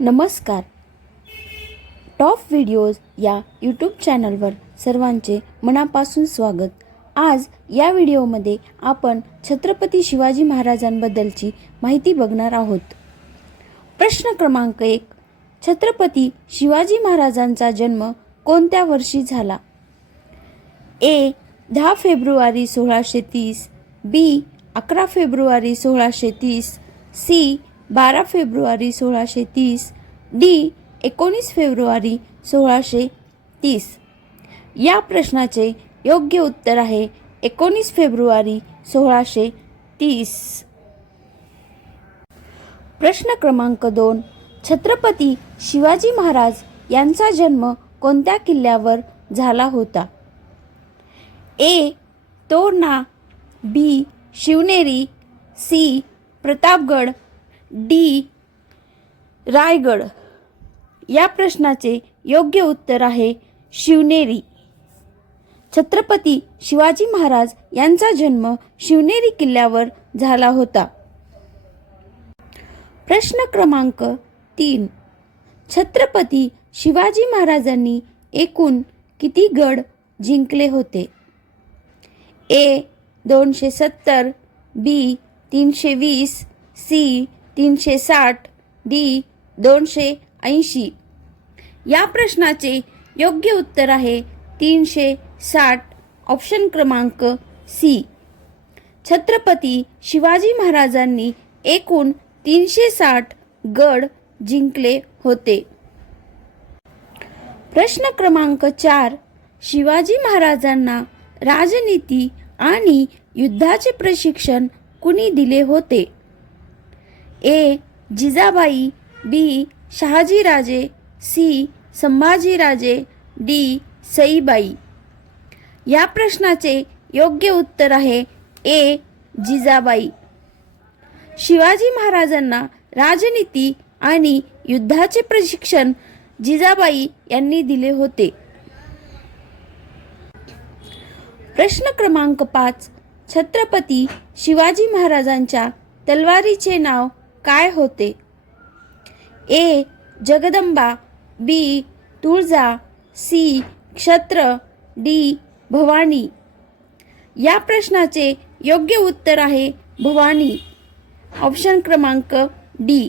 नमस्कार. Top videos या YouTube चॅनलवर सर्वांचे मनापासून स्वागत. आज या व्हिडिओमध्ये आपण छत्रपती शिवाजी महाराजांबद्दलची माहिती बघणार आहोत. प्रश्न क्रमांक 1. छत्रपती शिवाजी महाराजांचा जन्म कोणत्या वर्षी झाला? ए. 10 फेब्रुवारी 1630, बी. 11 फेब्रुवारी 1630, सी. 12 फेब्रुवारी 1630, डी. 19 फेब्रुवारी 1630. या प्रश्नाचे योग्य उत्तर आहे 19 फेब्रुवारी 1630. प्रश्न क्रमांक 2. छत्रपती शिवाजी महाराज यांचा जन्म कोणत्या किल्ल्यावर झाला होता? ए. तोरणा, बी. शिवनेरी, सी. प्रतापगड, डी. रायगड. या प्रश्नाचे योग्य उत्तर आहे शिवनेरी. छत्रपती शिवाजी महाराज यांचा जन्म शिवनेरी किल्ल्यावर झाला होता. प्रश्न क्रमांक 3. छत्रपती शिवाजी महाराजांनी एकूण किती गड जिंकले होते? ए. 270, बी. 320, सी. 360, डी. 280. या प्रश्नाचे योग्य उत्तर आहे 360. ऑप्शन क्रमांक सी. छत्रपती शिवाजी महाराजांनी एकूण 360 गड जिंकले होते. प्रश्न क्रमांक 4. शिवाजी महाराजांना राजनीती आणि युद्धाचे प्रशिक्षण कुणी दिले होते? ए. जिजाबाई, बी. शहाजीराजे, सी. संभाजीराजे, डी. सईबाई. या प्रश्नाचे योग्य उत्तर आहे ए. जिजाबाई. शिवाजी महाराजांना राजनीती आणि युद्धाचे प्रशिक्षण जिजाबाई यांनी दिले होते. प्रश्न क्रमांक 5. छत्रपती शिवाजी महाराजांच्या तलवारीचे नाव काय होते? ए. जगदंबा, बी. तुळजा, सी. क्षत्र, डी. भवानी. या प्रश्नाचे योग्य उत्तर आहे भवानी. ऑप्शन क्रमांक डी.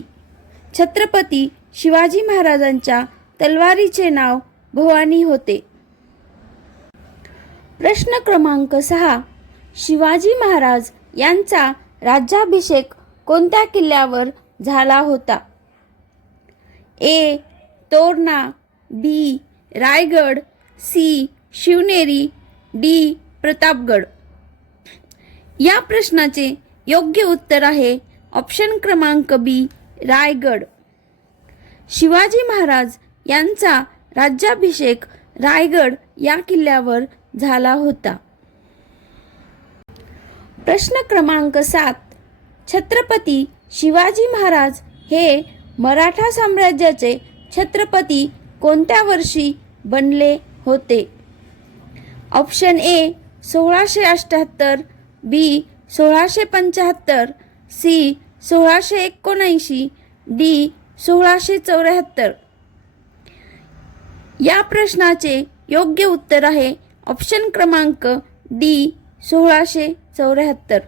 छत्रपती शिवाजी महाराजांच्या तलवारीचे नाव भवानी होते. प्रश्न क्रमांक 6. शिवाजी महाराज यांचा राज्याभिषेक कोणत्या किल्ल्यावर झाला होता? ए. तोरणा, बी. रायगड, सी. शिवनेरी, डी. प्रतापगड. या प्रश्नाचे योग्य उत्तर आहे ऑप्शन क्रमांक बी. रायगड. शिवाजी महाराज यांचा राज्याभिषेक रायगड या किल्ल्यावर झाला होता. प्रश्न क्रमांक 7. छत्रपती शिवाजी महाराज हे मराठा साम्राज्याचे छत्रपती कोणत्या वर्षी बनले होते? Option A. 1678, B. 1675, C. 1679, D. 1674. या प्रश्नाचे योग्य उत्तर आहे ऑप्शन क्रमांक डी. 1674.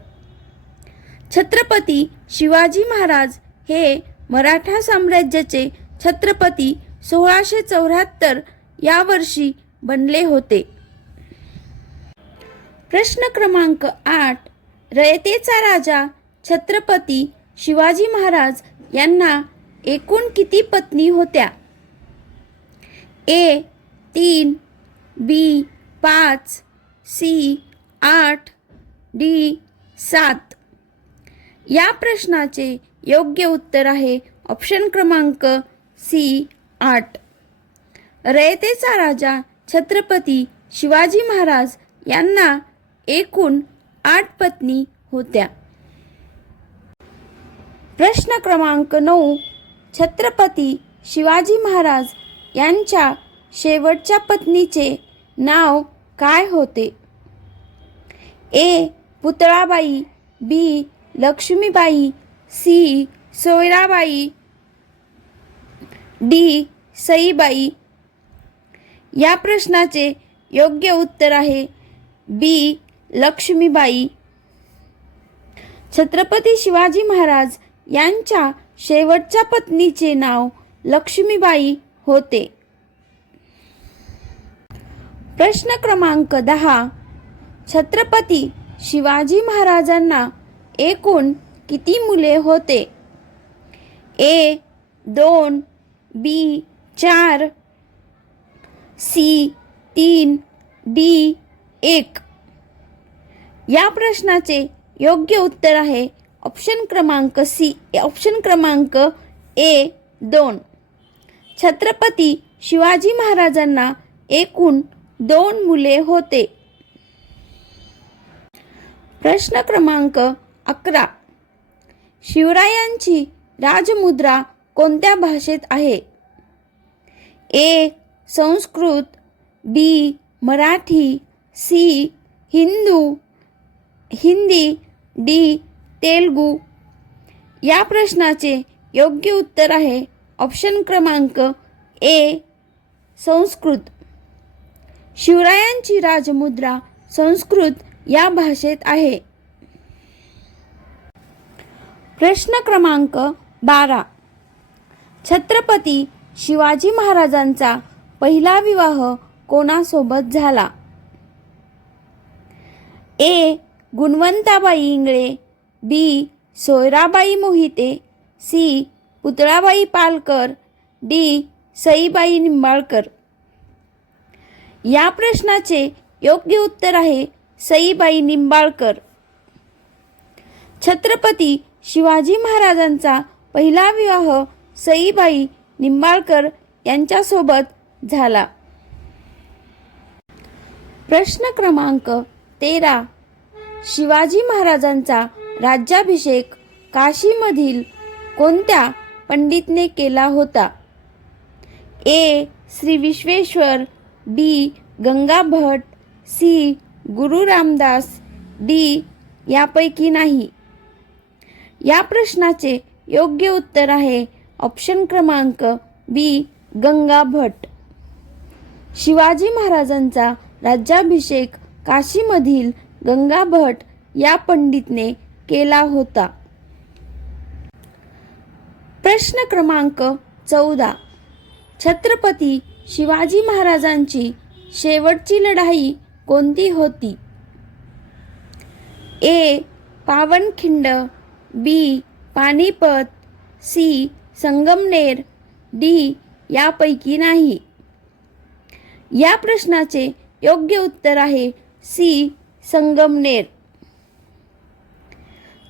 छत्रपती शिवाजी महाराज हे मराठा साम्राज्याचे छत्रपती 1674 या वर्षी बनले होते. प्रश्न क्रमांक 8. रयतेचा राजा छत्रपती शिवाजी महाराज यांना एकूण किती पत्नी होत्या? ए. 3, बी. 5, सी. 8, डी. 7. या प्रश्नाचे योग्य उत्तर आहे ऑप्शन क्रमांक सी. 8. रयतेचा राजा छत्रपती शिवाजी महाराज यांना एकूण 8 पत्नी होत्या. प्रश्न क्रमांक 9. छत्रपती शिवाजी महाराज यांच्या शेवटच्या पत्नीचे नाव काय होते? ए. पुतळाबाई, बी. लक्ष्मीबाई, सी. सोयराबाई, डी सईबाई. या प्रश्नाचे योग्य उत्तर आहे बी लक्ष्मीबाई. छत्रपती शिवाजी महाराज यांच्या शेवटच्या पत्नीचे नाव लक्ष्मीबाई होते. प्रश्न क्रमांक 10. छत्रपती शिवाजी महाराजांना एकूण किती मुले होते? ए 2, बी 4, सी 3, डी 1. या प्रश्नाचे योग्य उत्तर आहे ऑप्शन क्रमांक ए 2. छत्रपती शिवाजी महाराजांना एकूण 2 मुले होते. प्रश्न क्रमांक 11. शिवरायांची राजमुद्रा कोणत्या भाषेत आहे? ए संस्कृत, बी मराठी, सी हिंदी, डी तेलुगू. या प्रश्नाचे योग्य उत्तर आहे ऑप्शन क्रमांक ए संस्कृत. शिवरायांची राजमुद्रा संस्कृत या भाषेत आहे. प्रश्न क्रमांक 12. छत्रपती शिवाजी महाराजांचा पहिला विवाह कोणासोबत झाला? ए गुणवंताबाई इंगळे, बी सोयराबाई मोहिते, सी पुतळाबाई पालकर, डी सईबाई निंबाळकर. या प्रश्नाचे योग्य उत्तर आहे सईबाई निंबाळकर. छत्रपती शिवाजी महाराजांचा पहिला विवाह सईबाई निंबाळकर यांच्यासोबत झाला. प्रश्न क्रमांक 13. शिवाजी महाराजांचा राज्याभिषेक काशीमधील कोणत्या पंडितने केला होता? ए श्री विश्वेश्वर, बी गंगा भट, सी गुरु रामदास, डी यापैकी नाही. या प्रश्नाचे योग्य उत्तर आहे ऑप्शन क्रमांक बी गंगा भट. शिवाजी महाराजांचा राज्याभिषेक काशीमधील गंगा भट या पंडितने केला होता. प्रश्न क्रमांक 14. छत्रपती शिवाजी महाराजांची शेवटची लढाई कोणती होती? ए पावनखिंड, बी पानिपत, सी संगमनेर, डी यापैकी नाही. या प्रश्नाचे योग्य उत्तर आहे सी संगमनेर.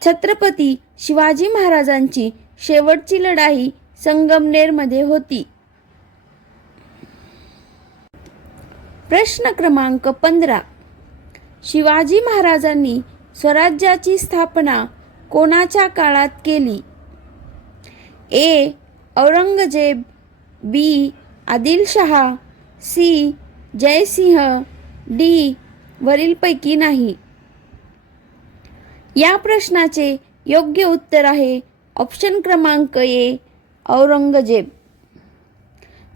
छत्रपती शिवाजी महाराजांची शेवटची लढाई संगमनेरमध्ये होती. प्रश्न क्रमांक 15. शिवाजी महाराजांनी स्वराज्याची स्थापना कोणाच्या काळात केली? ए औरंगजेब, बी आदिलशहा, सी जयसिंह, डी वरीलपैकी नाही. या प्रश्नाचे योग्य उत्तर आहे ऑप्शन क्रमांक ए औरंगजेब.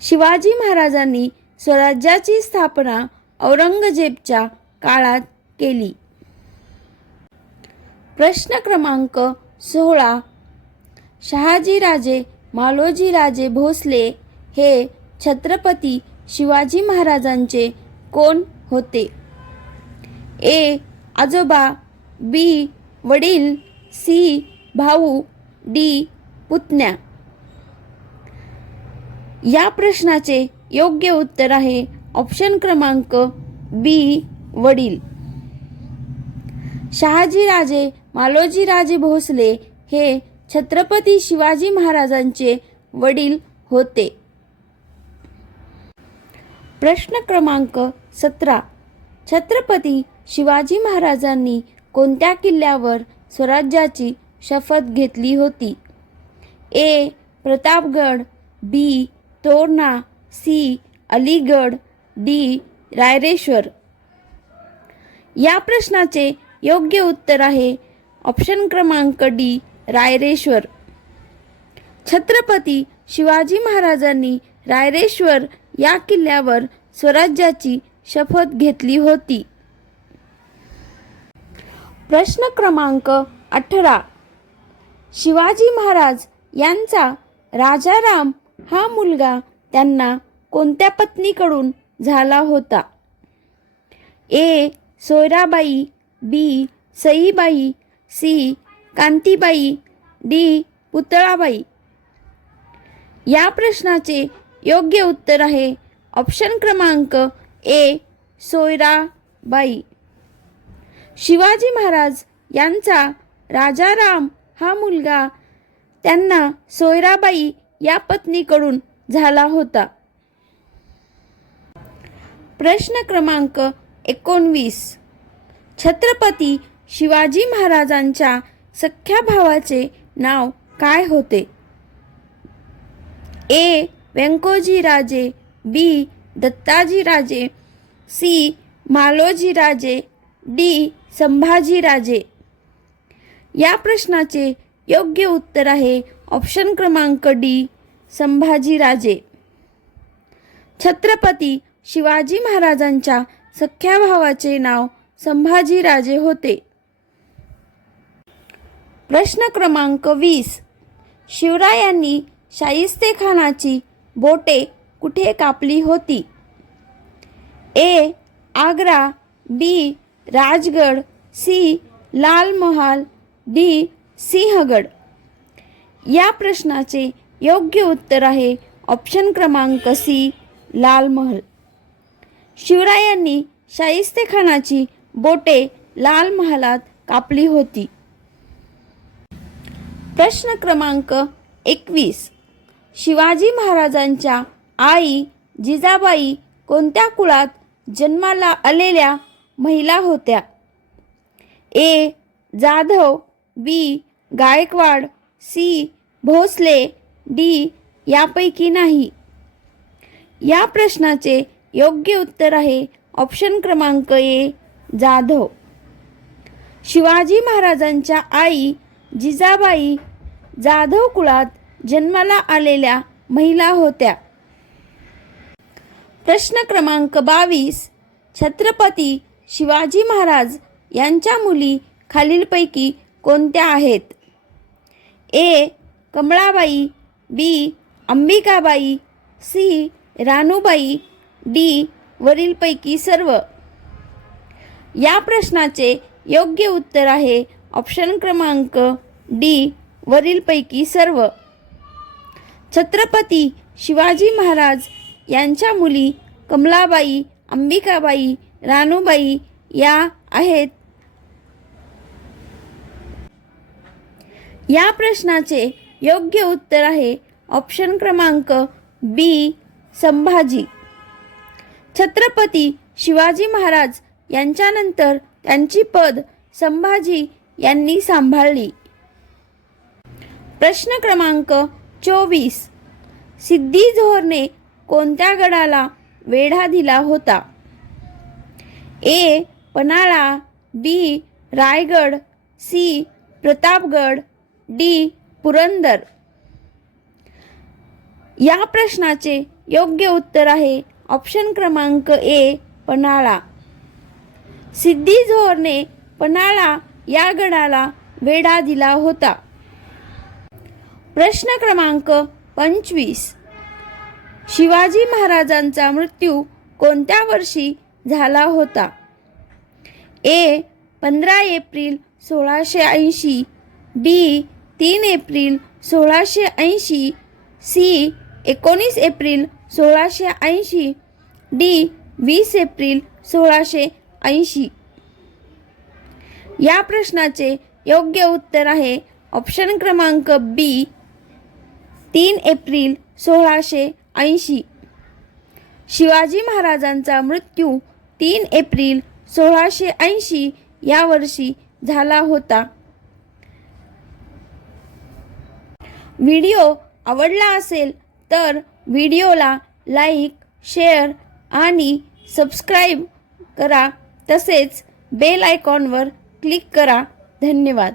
शिवाजी महाराजांनी स्वराज्याची स्थापना औरंगजेबच्या काळात केली. प्रश्न क्रमांक 16. शहाजीराजे मालोजीराजे भोसले हे छत्रपती शिवाजी महाराजांचे कोण होते? ए आजोबा, बी वडील, सी भाऊ, डी पुतण्या. या प्रश्नाचे योग्य उत्तर आहे ऑप्शन क्रमांक बी वडील. शहाजीराजे मालोजीराजे भोसले हे छत्रपती शिवाजी महाराजांचे वडील होते. प्रश्न क्रमांक 17. छत्रपती शिवाजी महाराजांनी कोणत्या किल्ल्यावर स्वराज्याची शपथ घेतली होती? ए प्रतापगड, बी तोरणा, सी अलीगड, डी रायरेश्वर. या प्रश्नाचे योग्य उत्तर आहे ऑप्शन क्रमांक डी रायरेश्वर. छत्रपती शिवाजी महाराजांनी रायरेश्वर या किल्ल्यावर स्वराज्याची शपथ घेतली होती? प्रश्न क्रमांक 18. शिवाजी महाराज यांचा राजाराम हा मुलगा त्यांना कोणत्या पत्नीकडून झाला होता? ए. सोयराबाई, बी. सईबाई, सी. कांतीबाई, डी. पुतळाबाई. या प्रश्नाचे योग्य उत्तर आहे ऑप्शन क्रमांक ए. सोयराबाई. शिवाजी महाराज यांचा राजाराम हा मुलगा त्यांना सोयराबाई या पत्नीकडून झाला होता. प्रश्न क्रमांक 19. छत्रपती शिवाजी महाराजांच्या सख्ख्या भावाचे नाव काय होते? ए. व्यंकोजीराजे, बी. दत्ताजीराजे, सी. मालोजीराजे, डी. संभाजीराजे. या प्रश्नाचे योग्य उत्तर आहे ऑप्शन क्रमांक डी. संभाजीराजे. छत्रपती शिवाजी महाराजांच्या सख्ख्या भावाचे नाव संभाजीराजे होते. प्रश्न क्रमांक 20. शिवरायांनी शाहिस्तेखानाची बोटे कुठे कापली होती? ए. आग्रा, बी. राजगड, सी. लाल महाल, डी. सिंहगड. या प्रश्नाचे योग्य उत्तर आहे ऑप्शन क्रमांक सी. लाल महल. शिवरायांनी शाहिस्तेखानाची बोटे लाल महालात कापली होती. प्रश्न क्रमांक 21. शिवाजी महाराजांच्या आई जिजाबाई कोणत्या कुळात जन्माला आलेल्या महिला होत्या? ए. जाधव, बी. गायकवाड, सी. भोसले, डी. यापैकी नाही. या प्रश्नाचे योग्य उत्तर आहे ऑप्शन क्रमांक ए. जाधव. शिवाजी महाराजांच्या आई जिजाबाई जाधव कुळात जन्माला आलेल्या महिला होत्या. प्रश्न क्रमांक 22. छत्रपती शिवाजी महाराज यांच्या मुली खालीलपैकी कोणत्या आहेत? ए. कमळाबाई, बी. अंबिकाबाई, सी. रानूबाई, डी. वरीलपैकी सर्व. या प्रश्नाचे योग्य उत्तर आहे ऑप्शन क्रमांक डी. वरीलपैकी सर्व. छत्रपती शिवाजी महाराज यांच्या मुली कमलाबाई, अंबिकाबाई, रानूबाई या आहेत. या प्रश्नाचे योग्य उत्तर आहे ऑप्शन क्रमांक बी. संभाजी. छत्रपती शिवाजी महाराज यांच्यानंतर त्यांची पद संभाजी यांनी सांभाळली. प्रश्न क्रमांक 24. सिद्दी जोहरने कोणत्या गडाला वेढा दिला होता? ए. पन्हाळा, बी. रायगड, सी. प्रतापगड, डी. पुरंदर. या प्रश्नाचे योग्य उत्तर आहे ऑप्शन क्रमांक ए. पन्हाळा. सिद्दी जोहरने पन्हाळा या गडाला वेढा दिला होता. प्रश्न क्रमांक 25. शिवाजी महाराजांचा मृत्यू कोणत्या वर्षी झाला होता? ए. 15 एप्रिल 1680, बी. 3 एप्रिल 1680, सी. 19 एप्रिल 1680, डी. 20 एप्रिल 1680. या प्रश्नाचे योग्य उत्तर आहे ऑप्शन क्रमांक बी. 3 एप्रिल 1680. शिवाजी महाराजांचा मृत्यू 3 एप्रिल 1680 या वर्षी झाला होता. व्हिडिओ आवडला असेल तर व्हिडिओला लाईक, शेअर आणि सबस्क्राईब करा. तसेच बेल आयकॉनवर क्लिक करा. धन्यवाद.